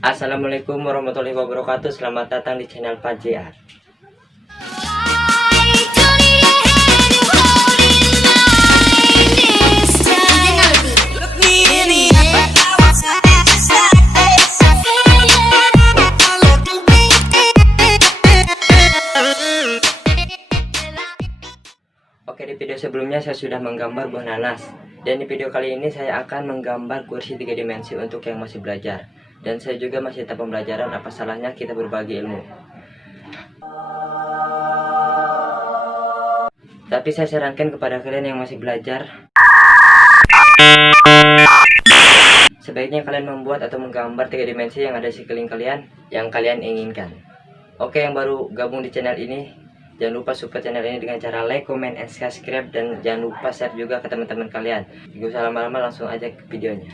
Assalamualaikum warahmatullahi wabarakatuh. Selamat datang di channel FAJRI Art. Oke, di video sebelumnya saya sudah menggambar buah nanas. Dan di video kali ini saya akan menggambar kursi 3 dimensi untuk yang masih belajar. Dan saya juga masih tahap pembelajaran, apa salahnya kita berbagi ilmu. Tapi saya sarankan kepada kalian yang masih belajar, sebaiknya kalian membuat atau menggambar 3 dimensi yang ada di sekeliling kalian yang kalian inginkan. Oke, yang baru gabung di channel ini, jangan lupa support channel ini dengan cara like, comment, and subscribe. Dan jangan lupa share juga ke teman-teman kalian. Gak usah lama-lama, langsung aja ke videonya.